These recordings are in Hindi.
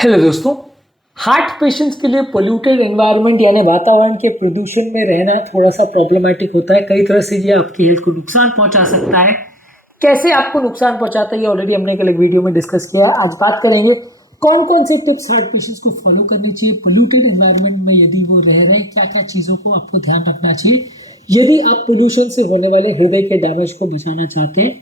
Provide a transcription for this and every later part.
हेलो दोस्तों। हार्ट पेशेंट्स के लिए पोल्यूटेड एनवायरनमेंट यानी वातावरण के प्रदूषण में रहना थोड़ा सा प्रॉब्लमेटिक होता है। कई तरह से ये आपकी हेल्थ को नुकसान पहुंचा सकता है। कैसे आपको नुकसान पहुंचाता है ये ऑलरेडी हमने एक अलग वीडियो में डिस्कस किया है। आज बात करेंगे कौन कौन से टिप्स हार्ट पेशेंट्स को फॉलो करने चाहिए पोल्यूटेड एनवायरनमेंट में यदि वो रह रहे हैं, क्या क्या चीज़ों को आपको ध्यान रखना चाहिए यदि आप पोल्यूशन से होने वाले हृदय के डैमेज को बचाना चाहते हैं।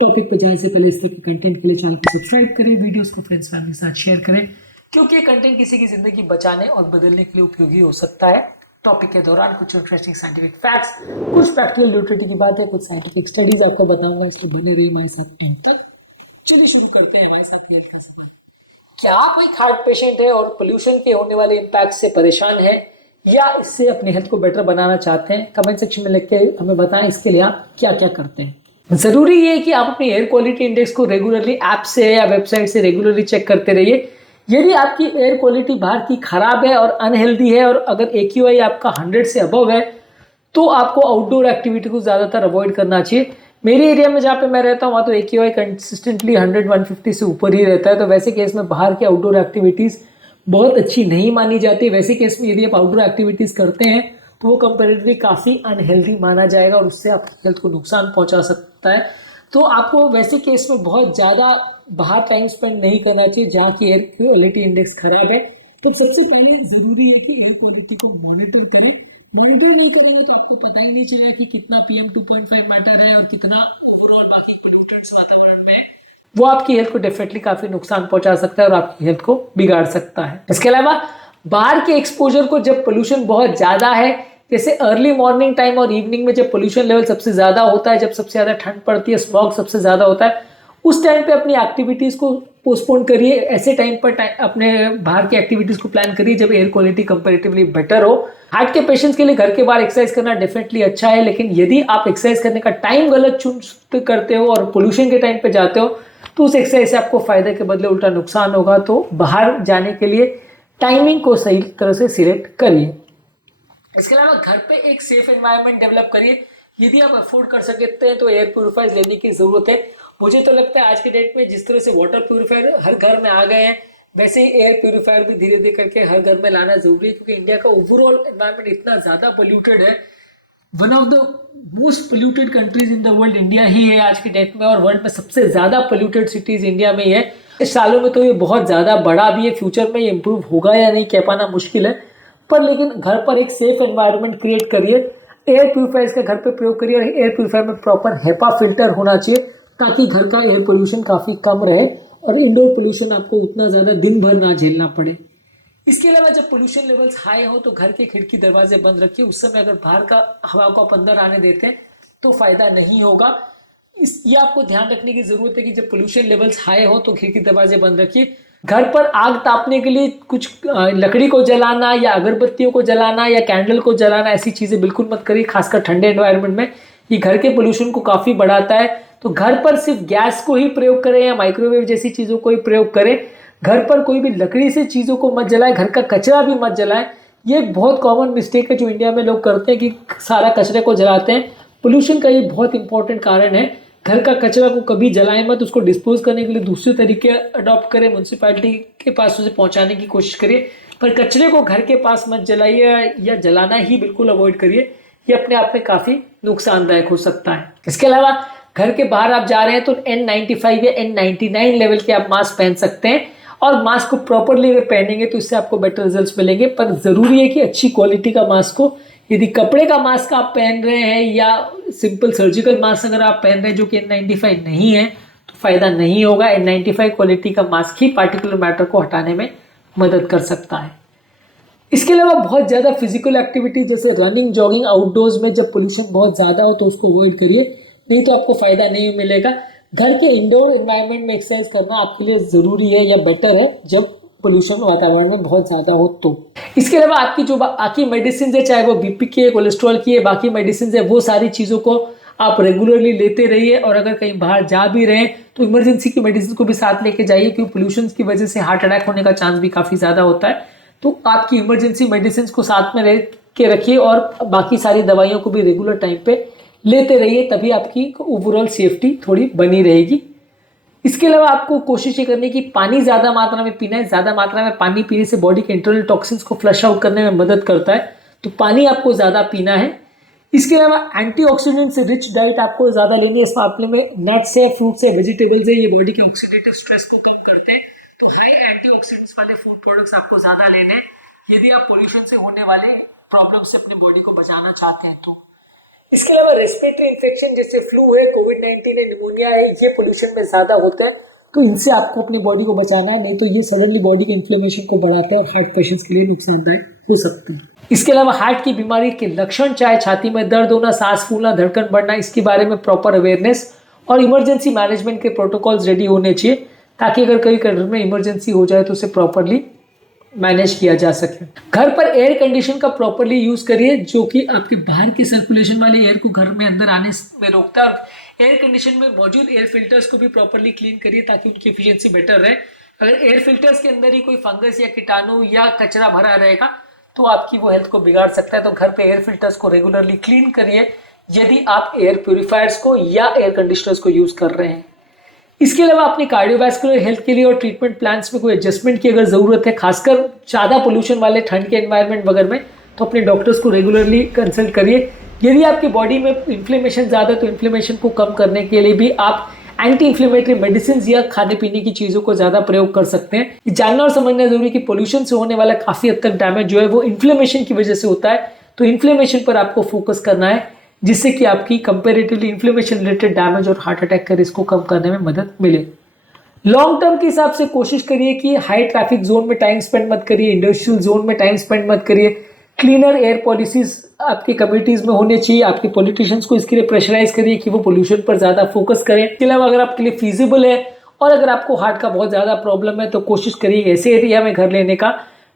टॉपिक पर जाने से पहले इस तरह के कंटेंट के लिए चैनल को सब्सक्राइब करें, वीडियोस को फ्रेंड्स फैमिली के साथ शेयर करें, क्योंकि ये कंटेंट किसी की जिंदगी बचाने और बदलने के लिए उपयोगी हो सकता है। टॉपिक के दौरान कुछ इंटरेस्टिंग साइंटिफिक फैक्ट्स, कुछ प्रैक्टिकल यूटिलिटी की बात है, कुछ साइंटिफिक स्टडीज आपको बताऊंगा, इसलिए बने रहिए हमारे साथ एंड तक। चलिए शुरू करते हैं हमारे साथ हेल्थ का सफर। क्या आप एक हार्ट पेशेंट है और पोल्यूशन के होने वाले इम्पैक्ट से परेशान है या इससे अपनी हेल्थ को बेटर बनाना चाहते हैं? कमेंट सेक्शन में लिख के हमें बताएं इसके लिए आप क्या क्या करते हैं। जरूरी ये है कि आप अपनी एयर क्वालिटी इंडेक्स को रेगुलरली ऐप से या वेबसाइट से रेगुलरली चेक करते रहिए। यदि आपकी एयर क्वालिटी बाहर की खराब है और अनहेल्दी है और अगर AQI आपका 100 से अबव है तो आपको आउटडोर एक्टिविटी को ज़्यादातर अवॉइड करना चाहिए। मेरे एरिया में जहाँ पे मैं रहता हूँ वहाँ तो AQI कंसिस्टेंटली 100-150 से ऊपर ही रहता है, तो वैसे केस में बाहर की आउटडोर एक्टिविटीज़ बहुत अच्छी नहीं मानी जाती। वैसे केस में यदि आप आउटडोर एक्टिविटीज़ करते हैं तो वो कंपेरेटिवली काफ़ी अनहेल्दी माना जाएगा और उससे आपकी हेल्थ को नुकसान पहुँचा सकता है। तो आपको वैसे केस में बहुत ज़्यादा बाहर टाइम स्पेंड नहीं करना चाहिए जहाँ की एयर क्वालिटी इंडेक्स खराब है। तो सबसे पहले ज़रूरी है कि एयर क्वालिटी को मॉनिटर करें। मॉनिटर नहीं करेंगे तो आपको पता ही नहीं चलेगा कि कितना PM 2.5 मैटर है और कितना ओवरऑल बाकी पोल्यूटेंट्स वातावरण में है। वो आपकी हेल्थ को डेफिनेटली काफ़ी नुकसान पहुंचा सकता है और आपकी हेल्थ को बिगाड़ सकता है। इसके अलावा बाहर के एक्सपोजर को, जब पोल्यूशन बहुत ज़्यादा है, जैसे अर्ली मॉर्निंग टाइम और इवनिंग में जब पोल्यूशन लेवल सबसे ज़्यादा होता है, जब सबसे ज़्यादा ठंड पड़ती है, स्मॉग सबसे ज़्यादा होता है, उस टाइम पे अपनी एक्टिविटीज़ को पोस्टपोन करिए। ऐसे टाइम पर अपने बाहर की एक्टिविटीज़ को प्लान करिए जब एयर क्वालिटी कंपैरेटिवली बेटर हो। हार्ट के पेशेंट्स के लिए घर के बाहर एक्सरसाइज करना डेफिनेटली अच्छा है, लेकिन यदि आप एक्सरसाइज करने का टाइम गलत चूज करते हो और पोल्यूशन के टाइम पे जाते हो तो उस एक्सरसाइज से आपको फायदे के बदले उल्टा नुकसान होगा। तो बाहर जाने के लिए टाइमिंग को सही तरह से सिलेक्ट करिए। इसके अलावा घर पे एक सेफ एनवायरनमेंट डेवलप करिए। यदि आप अफोर्ड कर सकते हैं तो एयर प्यूरिफायर लेने की जरूरत है। मुझे तो लगता है आज के डेट में जिस तरह से वाटर प्यूरिफायर हर घर में आ गए हैं, वैसे ही एयर प्यूरिफायर भी धीरे धीरे करके हर घर में लाना जरूरी है, क्योंकि इंडिया का ओवरऑल एनवायरनमेंट इतना ज्यादा पोल्यूटेड है। One of the most polluted countries in the world India ही है आज की डेट में, और वर्ल्ड में सबसे ज्यादा पोल्यूटेड सिटीज इंडिया में ही है। इस सालों में तो ये बहुत ज्यादा बड़ा भी है, फ्यूचर में ये इंप्रूव होगा या नहीं कह पाना मुश्किल है, पर लेकिन घर पर एक सेफ एनवायरनमेंट क्रिएट करिए। एयर प्यूरिफायर का घर पे प्रयोग करिए और एयर प्यूरिफायर में प्रॉपर हेपा फिल्टर होना चाहिए ताकि घर का एयर पोल्यूशन काफ़ी कम रहे और इंडोर पोल्यूशन आपको उतना ज़्यादा दिन भर ना झेलना पड़े। इसके अलावा जब पोल्यूशन लेवल्स हाई हो तो घर के खिड़की दरवाजे बंद रखिए। उस समय अगर बाहर का हवा को आप अंदर आने देते हैं तो फायदा नहीं होगा। ये आपको ध्यान रखने की जरूरत है कि जब पोल्यूशन लेवल्स हाई हो तो खिड़की दरवाजे बंद रखिए। घर पर आग तापने के लिए कुछ लकड़ी को जलाना या अगरबत्तियों को जलाना या कैंडल को जलाना, ऐसी चीज़ें बिल्कुल मत करिए, खासकर ठंडे एनवायरनमेंट में। ये घर के पोल्यूशन को काफ़ी बढ़ाता है। तो घर पर सिर्फ गैस को ही प्रयोग करें या माइक्रोवेव जैसी चीज़ों को ही प्रयोग करें। घर पर कोई भी लकड़ी से चीज़ों को मत जलाएं, घर का कचरा भी मत जलाएं। ये एक बहुत कॉमन मिस्टेक है जो इंडिया में लोग करते हैं कि सारा कचरे को जलाते हैं। पोल्यूशन का ये बहुत इंपॉर्टेंट कारण है। घर का कचरा को कभी जलाएं मत, उसको डिस्पोज करने के लिए दूसरे तरीके अडॉप्ट करें, म्यूनसिपैलिटी के पास उसे पहुंचाने की कोशिश करिए, पर कचरे को घर के पास मत जलाइए या जलाना ही बिल्कुल अवॉइड करिए। ये अपने आप में काफ़ी नुकसानदायक हो सकता है। इसके अलावा घर के बाहर आप जा रहे हैं तो N95 या N99 लेवल के आप मास्क पहन सकते हैं, और मास्क को प्रॉपरली अगर पहनेंगे तो इससे आपको बेटर रिजल्ट्स मिलेंगे, पर ज़रूरी है कि अच्छी क्वालिटी का मास्क हो। यदि कपड़े का मास्क आप पहन रहे हैं या सिंपल सर्जिकल मास्क अगर आप पहन रहे हैं जो कि N95 नहीं है तो फ़ायदा नहीं होगा। N95 क्वालिटी का मास्क ही पार्टिकुलर मैटर को हटाने में मदद कर सकता है। इसके अलावा बहुत ज़्यादा फिजिकल एक्टिविटी जैसे रनिंग, जॉगिंग आउटडोर्स में जब पोल्यूशन बहुत ज़्यादा हो तो उसको अवॉइड करिए, नहीं तो आपको फ़ायदा नहीं मिलेगा। घर के इंडोर एनवायरनमेंट में एक्सरसाइज करना आपके लिए ज़रूरी है या बेटर है जब पोल्यूशन वातावरण में बहुत ज़्यादा हो तो। इसके अलावा आपकी जो बाकी मेडिसिन है, चाहे वो BP की है, कोलेस्ट्रॉल की है, बाकी मेडिसिन है, वो सारी चीज़ों को आप रेगुलरली लेते रहिए। और अगर कहीं बाहर जा भी रहे हैं तो इमरजेंसी की मेडिसिन को भी साथ लेके जाइए, क्योंकि पोल्यूशन की वजह से हार्ट अटैक होने का चांस भी काफ़ी ज़्यादा होता है। तो आपकी इमरजेंसी मेडिसिन को साथ में रह के रखिए और बाकी सारी दवाइयों को भी रेगुलर टाइम पे लेते रहिए, तभी आपकी ओवरऑल सेफ्टी थोड़ी बनी रहेगी। इसके अलावा आपको कोशिश ये करनी कि पानी ज़्यादा मात्रा में पीना है। ज़्यादा मात्रा में पानी पीने से बॉडी के इंटरनल टॉक्सिन्स को फ्लश आउट करने में मदद करता है, तो पानी आपको ज़्यादा पीना है। इसके अलावा एंटीऑक्सीडेंट से रिच डाइट आपको ज़्यादा लेनी है। इस मामले में नट्स है, फ्रूट्स है, वेजिटेबल्स है, ये बॉडी के ऑक्सीडेटिव स्ट्रेस को कम करते हैं, तो हाई एंटीऑक्सीडेंट्स वाले फूड प्रोडक्ट्स आपको ज़्यादा लेने हैं यदि आप पोल्यूशन से होने वाले प्रॉब्लम से अपने बॉडी को बचाना चाहते हैं तो। इसके अलावा रेस्पिरेटरी इन्फेक्शन जैसे फ्लू है, कोविड-19 है, निमोनिया है, ये पोल्यूशन में ज़्यादा होता है, तो इनसे आपको अपनी बॉडी को बचाना है, नहीं तो ये सडनली बॉडी के इन्फ्लेमेशन को बढ़ाते हैं और हार्ट पेशेंट्स के लिए नुकसानदायक हो सकती है। इसके अलावा हार्ट की बीमारी के लक्षण चाहे छाती में दर्द होना, सांस फूलना, धड़कन बढ़ना, इसके बारे में प्रॉपर अवेयरनेस और इमरजेंसी मैनेजमेंट के प्रोटोकॉल्स रेडी होने चाहिए, ताकि अगर कई कंडीशन में इमरजेंसी हो जाए तो उसे प्रॉपरली मैनेज किया जा सके। घर पर एयर कंडीशन का प्रॉपरली यूज करिए, जो कि आपके बाहर के सर्कुलेशन वाले एयर को घर में अंदर आने में रोकता है। और एयर कंडीशन में मौजूद एयर फिल्टर्स को भी प्रॉपरली क्लीन करिए ताकि उनकी एफिशिएंसी बेटर रहे। अगर एयर फिल्टर्स के अंदर ही कोई फंगस या कीटाणु या कचरा भरा रहेगा तो आपकी वो हेल्थ को बिगाड़ सकता है, तो घर पे एयर फिल्टर्स को रेगुलरली क्लीन करिए यदि आप एयर प्यूरिफायर्स को या एयर कंडीशनर्स को यूज कर रहे हैं। इसके अलावा अपनी कार्डियोवैस्कुलर हेल्थ के लिए और ट्रीटमेंट प्लान्स में कोई एडजस्टमेंट की अगर ज़रूरत है, खासकर ज़्यादा पोल्यूशन वाले ठंड के एनवायरनमेंट वगैरह में, तो अपने डॉक्टर्स को रेगुलरली कंसल्ट करिए। यदि आपकी बॉडी में इन्फ्लेमेशन ज़्यादा है तो इन्फ्लेमेशन को कम करने के लिए भी आप एंटी इन्फ्लेमेटरी मेडिसिन या खाने पीने की चीज़ों को ज़्यादा प्रयोग कर सकते हैं। जानना और समझना जरूरी कि पोल्यूशन से होने वाला काफ़ी हद तक डैमेज जो है वो इन्फ्लेमेशन की वजह से होता है, तो इन्फ्लेमेशन पर आपको फोकस करना है, जिससे कि आपकी कंपेरेटिवली इन्फ्लेमेशन रिलेटेड डैमेज और हार्ट अटैक का रिस्क को कम करने में मदद मिले। लॉन्ग टर्म के हिसाब से कोशिश करिए कि हाई ट्रैफिक जोन में टाइम स्पेंड मत करिए, इंडस्ट्रियल जोन में टाइम स्पेंड मत करिए। क्लीनर एयर पॉलिसीज आपकी कम्युनिटीज में होने चाहिए। आपके पॉलिटिशियंस को इसके लिए प्रेशराइज करिए कि वो पोल्यूशन पर ज़्यादा फोकस करें। इसके अलावा अगर आपके लिए फीजिबल है और अगर आपको हार्ट का बहुत ज़्यादा प्रॉब्लम है तो कोशिश करिए ऐसे एरिया में घर लेने का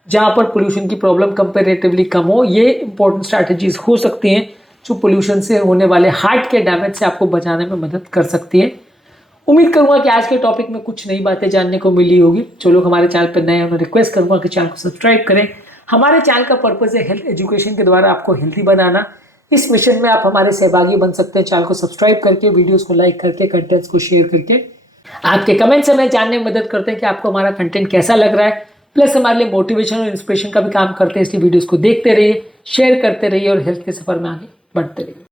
जहाँ पर पोल्यूशन की प्रॉब्लम कंपेरेटिवली कम हो। ये इंपॉर्टेंट स्ट्रैटेजीज हो सकती हैं जो पोल्यूशन से होने वाले हार्ट के डैमेज से आपको बचाने में मदद कर सकती है। उम्मीद करूंगा कि आज के टॉपिक में कुछ नई बातें जानने को मिली होगी। जो लोग हमारे चैनल पर नए हैं उन्हें रिक्वेस्ट करूंगा कि चैनल को सब्सक्राइब करें। हमारे चैनल का पर्पस है हेल्थ एजुकेशन के द्वारा आपको हेल्थी बनाना। इस मिशन में आप हमारे सहभागी बन सकते हैं चैनल को सब्सक्राइब करके, वीडियोस को लाइक करके, कंटेंट्स को शेयर करके। आपके कमेंट्स हमें जानने में मदद करते हैं कि आपको हमारा कंटेंट कैसा लग रहा है, प्लस हमारे लिए मोटिवेशन और इंस्पिरेशन का भी काम करते हैं। इसलिए वीडियोस को देखते रहिए, शेयर करते रहिए और हेल्थ के सफर में आगे बढ़ते रहिए।